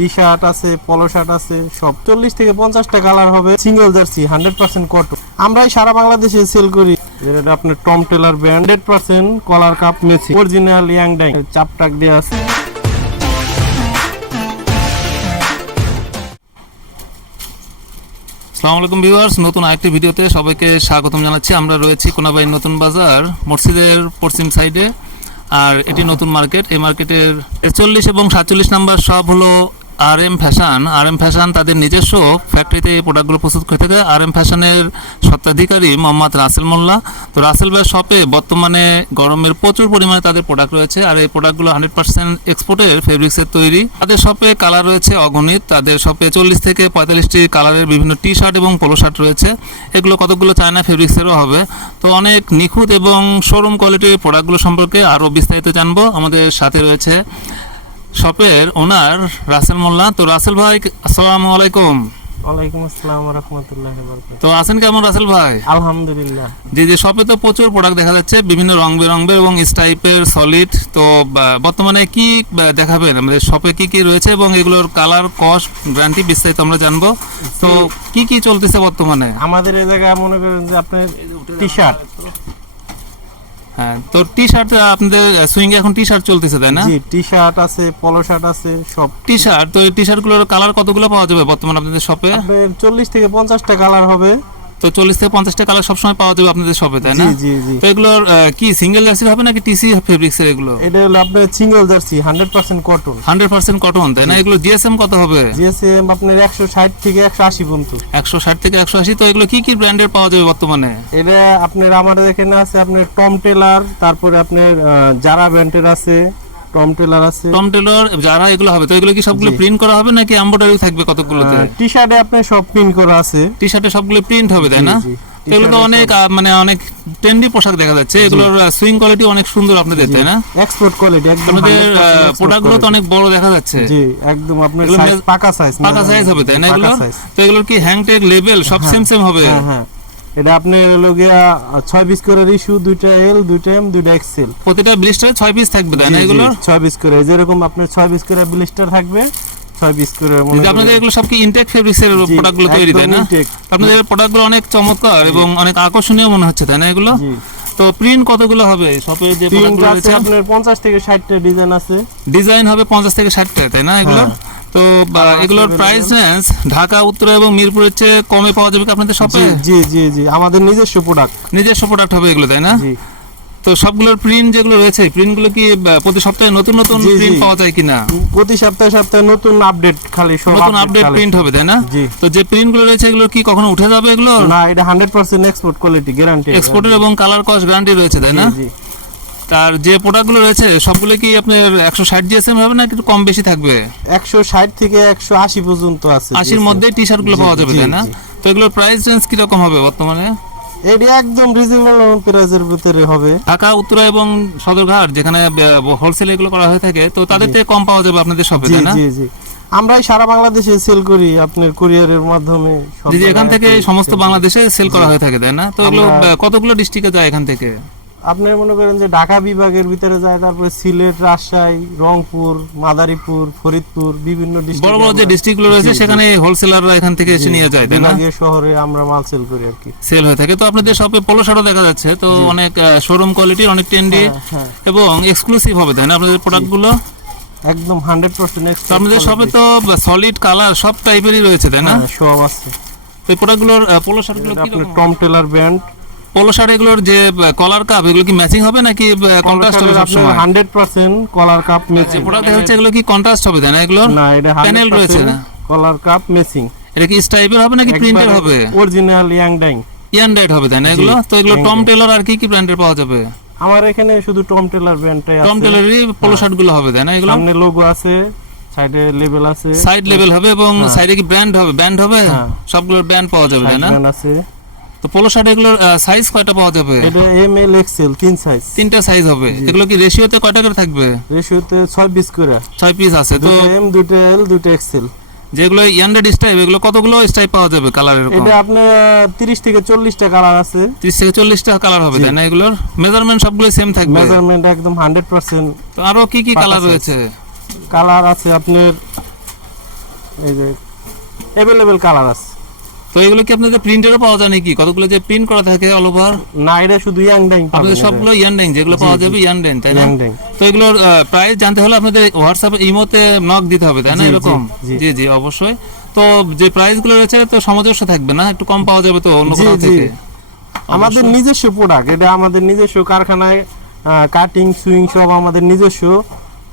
T shirt আছে, পলো shirt আছে, সব 40 থেকে 50টা কালার হবে। Single jersey 100% cotton. আমরাই সারা বাংলাদেশে সেল করি। এটা আপনার টম টেলার ব্র্যান্ড, 100% কলার cup Messi, original young die, চাপটাক দেয়া আছে। আসসালামু আলাইকুম ভিউয়ার্স, নতুন আরেকটি ভিডিওতে সবাইকে স্বাগতম জানাচ্ছি। আমরা রয়েছি কোনাবাড়ি নতুন বাজার মসজিদের পশ্চিম সাইডে, আর এটি নতুন মার্কেট। এই মার্কেটের 41 এবং 47 নাম্বার সব হলো RM ফ্যাশন। RM ফ্যাশন তাদের নিজস্ব ফ্যাক্টরিতে এই প্রোডাক্টগুলো প্রস্তুত করে থাকে। RM ফ্যাশনের স্বত্বাধিকারী মোহাম্মদ রাসেল মোল্লা। তো রাসেল ভাইয়ের শপে বর্তমানে গরমের প্রচুর পরিমাণে তাদের প্রোডাক্ট রয়েছে, আর এই প্রোডাক্টগুলো 100% এক্সপোর্টের ফেব্রিক্সের তৈরি। তাদের শপে কালার রয়েছে অগণিত। তাদের শপে 40 থেকে 45টি কালারের বিভিন্ন টি শার্ট এবং পোলো শার্ট রয়েছে। এগুলো কতগুলো চায়না ফেব্রিক্সেরও হবে। তো অনেক নিখুঁত এবং শোরুম কোয়ালিটির প্রোডাক্টগুলো সম্পর্কে আরও বিস্তারিত জানবো। আমাদের সাথে রয়েছে শপের ওনার রাসেল মোল্লা। তো রাসেল ভাই, আসসালামু আলাইকুম। ওয়ালাইকুম আসসালাম ওয়া রাহমাতুল্লাহি ওয়া বারাকাতুহু। তো আছেন কেমন রাসেল ভাই? আলহামদুলিল্লাহ। জি, শপে তো প্রচুর প্রোডাক্ট দেখা যাচ্ছে, বিভিন্ন রং বেরঙের এবং টাইপের সলিড। তো বর্তমানে কি দেখাবেন আমাদের শপে, কি কি রয়েছে এবং এগুলোর কালার, কস্ট, গ্যারান্টি বিস্তারিত আমরা জানবো। তো কি কি চলতেছে বর্তমানে আমাদের এই জায়গায়? মনে করেন যে আপনার টি শার্ট, হ্যাঁ, তো টি শার্ট আপনাদের সুইং এখন টি শার্ট চলতেছে, তাই না? জি, টি শার্ট আছে, পলো শার্ট আছে, সব টি শার্ট। তো এই টি শার্টগুলোর কালার কতগুলো পাওয়া যাবে বর্তমানে আপনাদের শপে? আপনার 40 থেকে 50টা কালার হবে। তো 40 থেকে 50টা কালার সবসময় পাওয়া যাবে আপনাদের শপে, তাই না? জি জি জি। তো এগুলোর কি সিঙ্গেল জার্সির হবে নাকি টিসি ফেব্রিক্সের এগুলো? এটা হলো আপনার সিঙ্গেল জার্সি 100% কটন। 100% কটন, তাই না? এগুলো জিএসএম কত হবে? জিএসএম আপনার 160 থেকে 180 পর্যন্ত। 160 থেকে 180। তো এগুলো কি কি ব্র্যান্ডের পাওয়া যাবে বর্তমানে? এটা আপনার আমাদের এখানে আছে আপনার টম টেলার, তারপরে আপনার যারা ব্র্যান্ডের আছে, টম টেলার আছে, টম টেলর, যারা এগুলো হবে। তো এগুলো কি সবগুলো জি। প্রিন্ট করা হবে নাকি এমব্রয়ডারি থাকবে কতগুলোতে? টি শার্টে আপনার সব প্রিন্ট করা আছে। টি শার্টে সবগুলো প্রিন্ট হবে, তাই না? জি, জি। তো এগুলো তো অনেক অনেক ট্রেন্ডি পোশাক দেখা যাচ্ছে। এগুলোর সুইং কোয়ালিটি অনেক সুন্দর আপনাদের, তাই না? এক্সপোর্ট কোয়ালিটি একদম। আপনাদের প্রোডাক্টগুলো তো অনেক বড় দেখা যাচ্ছে। জি, একদম আপনার এগুলো সাইজ পাকা সাইজ, পাকা সাইজ হবে, তাই না এগুলো? তো এগুলোর কি হ্যাং ট্যাগ, লেবেল সব সেম হবে? হ্যাঁ হ্যাঁ। এটা আপনার হলো গিয়া 6 পিস করে ইস্যু, 2টা এল, 2টা এম, 2টা এক্সেল। প্রতিটা ব্লিস্টারে 6 পিস থাকবে, তাই না? এগুলো 6 পিস করে, যেরকম আপনার 6 পিস করে ব্লিস্টার থাকবে, 6 পিস করে। আপনাদের এগুলো সব কি ইনটেক ফেব্রিক্সের প্রোডাক্টগুলো তৈরি, তাই না? আপনাদের প্রোডাক্টগুলো অনেক চমৎকার এবং অনেক আকর্ষণীয় মনে হচ্ছে, তাই না এগুলো? তো প্রিন্ট কতগুলো হবে শপে? যে প্রোডাক্টগুলো আছে আপনার 50 থেকে 60টা ডিজাইন আছে। ডিজাইন হবে 50 থেকে 60টা, তাই না এগুলো? তো এগুলোর প্রাইস রেঞ্জ ঢাকা, উত্তরা এবং মিরপুরের চেয়ে কমে পাওয়া যাবে কি আপনাদের শপে? জি জি জি, আমাদের নিজস্ব প্রোডাক্ট। নিজস্ব প্রোডাক্ট হবে এগুলো, তাই না? জি। তো সবগুলোর প্রিন্ট যেগুলো রয়েছে, প্রিন্টগুলো কি প্রতি সপ্তাহে নতুন নতুন প্রিন্ট পাওয়া যায় কিনা? প্রতি সপ্তাহে সপ্তাহে নতুন আপডেট, খালি সব নতুন আপডেট প্রিন্ট হবে, তাই না? জি। তো যে প্রিন্টগুলো রয়েছে এগুলো কি কখনো উঠে যাবে এগুলো? না, এটা 100% এক্সপোর্ট কোয়ালিটি গ্যারান্টি। এক্সপোর্টের এবং কালার কস্ট গ্যারান্টি রয়েছে, তাই না? জি। তার যে প্রোডাক্টগুলো রয়েছে সবগুলো কি আপনার 160 জিএসএম হবে না একটু কম বেশি থাকবে? 160 থেকে 180 পর্যন্ত আছে। 80-র মধ্যে টি শার্টগুলো পাওয়া যাবে, তাই না? তো এগুলোর প্রাইস রেঞ্জ কি রকম হবে বর্তমানে? এটা একদম রিজনেবল প্রাইসের ভিতরে হবে। ঢাকা, উত্তরা এবং সদরঘাট যেখানে হোলসেল এগুলো করা হয়ে থাকে, তো তাদের থেকে কম পাওয়া যাবে আপনাদের শপে, তাই না? জি জি। আমরাই সারা বাংলাদেশে সেল করি আপনার কুরিয়ারের মাধ্যমে। জি, এখান থেকে সমস্ত বাংলাদেশে সেল করা হয়ে থাকে, তাই না? তো এগুলো কতগুলো ডিস্ট্রিক্টে যায় এখান থেকে? আপনি মনে করেন যে ঢাকা বিভাগের ভিতরে যায়, তারপরে সিলেট, রাজশাহী, রংপুর, মাদারীপুর, ফরিদপুর, বিভিন্ন বড় বড় যে ডিস্ট্রিক্টগুলো রয়েছে সেখানে হোলসেলাররা এখান থেকে এসে নিয়ে যায়, তাই না? বিভাগীয় শহরে আমরা মাল সেল করি আর কি। সেল হয়ে থাকে। তো আপনাদের শপে পোলো শার্টও দেখা যাচ্ছে, তো অনেক শোরুম কোয়ালিটির, অনেক ট্রেন্ডি এবং এক্সক্লুসিভ হবে, তাই না আপনাদের প্রোডাক্টগুলো? একদম 100% তো আপনাদের শপে তো সলিড কালার সব টাইপেরই রয়েছে, তাই না? সব আছে। এই প্রোডাক্টগুলোর পোলো শার্টগুলো কি আপনার রকম? Tom Tailor brand polo shirt এগুলোর যে কলার কাপ, এগুলো কি ম্যাচিং হবে নাকি কন্ট্রাস্ট হবে সব সময়? 100% কলার কাপ ম্যাচিং। প্রোডাক্ট হচ্ছে এগুলো কি কন্ট্রাস্ট হবে, তাই না? এগুলো না, এটা প্যানেল রয়েছে না? কলার কাপ ম্যাচিং। এটা কি স্ট্রাইপের হবে নাকি প্রিন্টের হবে? অরিজিনাল ইয়াং ডাই, ইয়ান ডাইট হবে, তাই না এগুলো? তো এগুলো টম টেলর আর কি কি ব্র্যান্ডের পাওয়া যাবে? আমার এখানে শুধু টম টেলার ব্র্যান্ডটাই আছে। টম টেলরেরই পোলো শার্ট গুলো হবে, তাই না এগুলো? সামনে লোগো আছে, সাইডে লেবেল আছে, সাইড লেভেল হবে এবং সাইডে কি ব্র্যান্ড হবে? সবগুলোর ব্র্যান্ড পাওয়া যাবে, তাই না? ব্র্যান্ড আছে। তো পোলো শার্ট এগুলোর সাইজ কয়টা পাওয়া যাবে? এটা এম এল এক্সেল 3 সাইজ, 3টা সাইজ হবে। এগুলো কি রেশিওতে কয়টা করে থাকবে? রেশিওতে 6 পিস করে, 6 পিস আছে। তো 2টা এম, 2টা এল, 2টা এক্সেল। যেগুলো ইয়ান্ডেড স্টাইপ, এগুলো কতগুলো স্টাইপ পাওয়া যাবে কালার? এরকম এটা আপনি 30 থেকে 40টা কালার আছে। 30 থেকে 40টা কালার হবে, তাই না? এগুলোর মেজারমেন্ট সবগুলো সেম থাকবে? মেজারমেন্ট একদম 100%। তো আরো কি কি কালার রয়েছে? কালার আছে আপনার এই যে অ্যাভেলেবেল কালার আছে। তো এগুলো কি আপনাদের প্রিন্টেরও পাওয়া যায় নাকি? কতগুলো যে প্রিন্ট করা থাকে অল ওভার? না, এটা শুধু ইয়াং ডাইং আপনাদের সবগুলো ইয়ানডেং, যেগুলো পাওয়া যাবে ইয়ানডেং, তাই না? ইয়াং ডাইং। তো এগুলোর প্রাইস জানতে হলে আপনাদের হোয়াটসঅ্যাপে ইমোতে নক দিতে হবে, তাই না? জি, এরকম জি, জি জি অবশ্যই। তো যে প্রাইস গুলো রয়েছে তো সামঞ্জস্য থাকবে না, একটু কম পাওয়া যাবে তো অন্য জি, কোথাও জি। থেকে? আমাদের নিজস্ব প্রোডাক্ট, এটা আমাদের নিজস্ব কারখানায় কাটিং সুইং সব আমাদের নিজস্ব।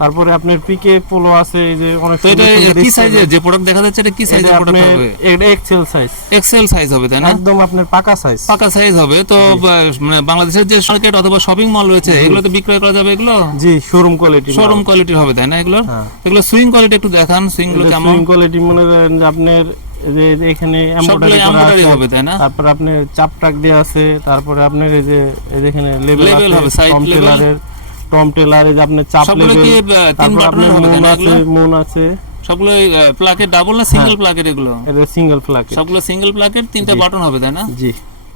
তারপরে আপনার পিকে পোলো আছে, এই যে অনেক তো এটা সুন্দর সুন্দর কি স্টাইল। সাইজের যে প্রোডাক্ট দেখা যাচ্ছে, এটা কি এটা সাইজের প্রোডাক্ট আপনার হবে? এটা এক্সেল সাইজ, এক্সেল সাইজ হবে, তাই না? একদম আপনার পাকা সাইজ। পাকা সাইজ হবে। তো মানে বাংলাদেশের যে মার্কেট অথবা শপিং মল রয়েছে এগুলোতে বিক্রয় করা যাবে এগুলো? জি, শোরুম কোয়ালিটি। শোরুম কোয়ালিটির হবে, তাই না? এগুলো হ্যাঁ। এগুলো সুইং কোয়ালিটি একটু দেখান, সুইং গুলো কেমন? সুইং কোয়ালিটি মনে করেন যে আপনার এই যে এখানে সবগুলো এমব্রয়ডারি করা এমব্রয়ডারি আছে, হবে, তাই না? তারপর আপনার চাপটাক দেওয়া আছে, তারপরে আপনার এই যে এখানে লেভেল Level হবে, আছে, side level। টম টেলার, এই যে আপনার চাপ সবগুলো লেভেল, কি তিন তারপর আপনার বাটনের হবে, তাই মুন না আছে, এগুলো? মুন আছে। সবগুলো প্লাকেট ডাবল না সিঙ্গেল প্লাকেট এগুলো? এটা সিঙ্গেল ফ্ল্যাগ। সবগুলো সিঙ্গেল প্লাকেট, তিনটা বাটন হবে, তাই না? জি,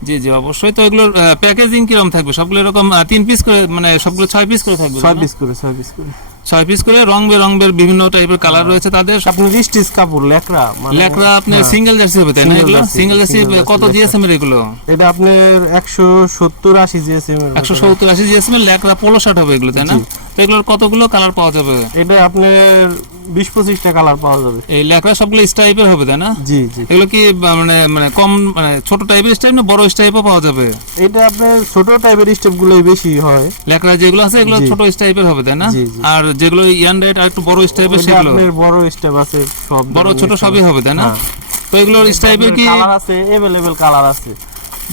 জি জি অবশ্যই। তো এগুলোর প্যাকেজিং কিরকম থাকবে? সবগুলো এরকম 3 পিস করে, মানে সবগুলো 6 পিস করে থাকবে, 6 পিস করে, 6 পিস করে। 6 পিস করে রং বেরঙের বিভিন্ন টাইপের কালার রয়েছে তাদের। আপনার স্টিচ কাপড় লেকরা, লেকরা আপনার সিঙ্গেল জার্সি হবে, তাই না? Single এগুলো jersey, সিঙ্গেল জার্সি single কত jersey জিএসএম এর এগুলো? এটা আপনার 170-80 জিএসএম এর মতো। 170-80 জিএসএম এর লেকরা পোলো শার্ট হবে এগুলো, তাই না? জি। তো এগুলোর কতগুলো কালার পাওয়া যাবে? এটা আপনার 20-25টা কালার পাওয়া যাবে। এই লেকরা সবগুলো স্টাইপের হবে, তাই না? জি, জি। এগুলো কি মানে মানে কম মানে ছোট টাইপের স্টাইপ না বড় স্টাইপও পাওয়া যাবে? এটা আপনার ছোট টাইপের স্টেপ গুলোই বেশি হয়। লেকরা যেগুলো আছে এগুলো জি। ছোট স্টাইপের হবে, তাই না? জি, জি। আর যেগুলো ইয়ান রাইট আর একটু বড় স্টাইপের ওটা সেগুলো আপনার বড় স্টেপ আছে, সব বড় ছোট ধরনের সবই step হবে, তাই না? হ্যাঁ। তো এগুলোর স্টাইপের কি কালার আছে, अवेलेबल কালার আছে।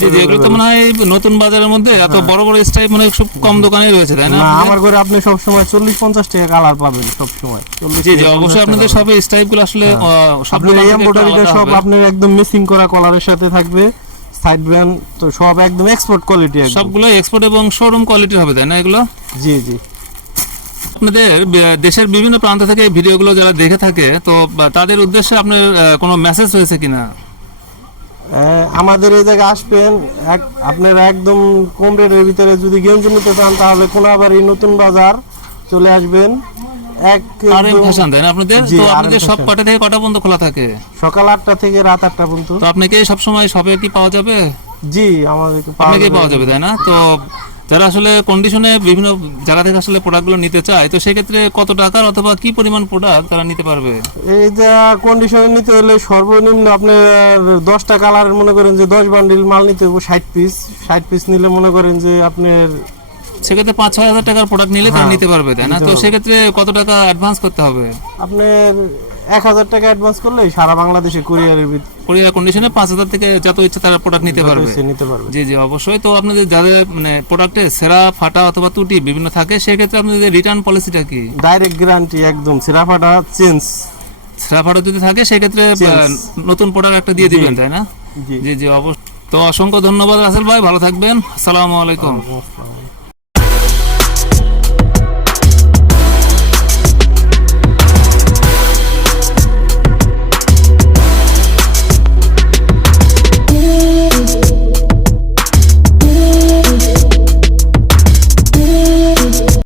যে যেগুলো তো মনে হয় নতুন বাজারের মধ্যে এত বড় বড় স্টাইপ মানে খুব কম দোকানে রয়েছে, তাই না? না, আমার ঘরে আপনি সব সময় 40-50 টাকা কালার পাবেন সব সময়। জি জি অবশ্যই। আপনাদের সব স্টাইপ গুলো আসলে সব আপনার এই এমব্রয়ডারিটা সব আপনার একদম মেসিং করা কলারের সাথে থাকবে, সাইড ব্যান্ড তো সব একদম এক্সপোর্ট কোয়ালিটি একদম। সবগুলো এক্সপোর্ট এবং শোরুম কোয়ালিটির হবে, তাই না এগুলো? জি, জি। আপনাদের দেশের বিভিন্ন প্রান্ত থেকে এই ভিডিওগুলো যারা দেখে থাকে তো তাদের উদ্দেশ্যে আপনার কোনো মেসেজ রয়েছে কিনা? আমাদের এই জায়গায় আসবেন, আপনারা একদম কম রেটের ভিতরে যদি গেঞ্জি নিতে চান তাহলে কোনাবাড়ি নতুন বাজার চলে আসবেন। আরএম ফ্যাশন, তাই না আপনাদের? জি, তো RM আপনাদের সব fashion। কটা থেকে কটা পর্যন্ত খোলা থাকে? সকাল 8টা থেকে রাত 8টা পর্যন্ত। তো আপনাকে সব সময় শপে কি পাওয়া যাবে? জি, আমাদেরকে আপনাকেই পাওয়া যাবে, তাই না? তো যারা আসলে কন্ডিশনে বিভিন্ন জায়গা থেকে আসলে প্রোডাক্টগুলো নিতে চায় তো সেক্ষেত্রে কত টাকার অথবা কি পরিমাণ প্রোডাক্ট তারা নিতে পারবে? এই যে কন্ডিশনে নিতে হলে সর্বনিম্ন আপনার 10টা কালারের মনে করেন যে 10 বান্ডিল মাল নিতে হবে, 60 পিস নিলে মনে করেন যে আপনার সেক্ষেত্রে 5-6 হাজার টাকার প্রোডাক্ট নিলে তারা হ্যাঁ, নিতে পারবে, তাই না? নিতে তো পারবে। সেক্ষেত্রে কত টাকা অ্যাডভান্স করতে হবে? আপনার 1000 টাকা অ্যাডভান্স করলেই সারা বাংলাদেশে কুরিয়ারের কোরিয়ার কন্ডিশনে 5,000 থেকে যত ইচ্ছে তারা প্রোডাক্ট নিতে পারবে। নিতে পারবে। জি জি অবশ্যই। তো আপনাদের যাদের মানে প্রোডাক্টে সেরা ফাটা অথবা ত্রুটি বিভিন্ন থাকে সেক্ষেত্রে আপনাদের রিটার্ন পলিসিটা কি? ডাইরেক্ট গ্যারান্টি একদম, সিরাফাটা চেঞ্জ। সেরা ফাটা যদি থাকে সেক্ষেত্রে Change। নতুন প্রোডাক্ট একটা দিয়ে জি। দিবেন, তাই না? জি। জি জি অবশ্যই। তো অসংখ্য ধন্যবাদ রাসেল ভাই, ভালো থাকবেন। আসসালামু আলাইকুম। আসসালাম।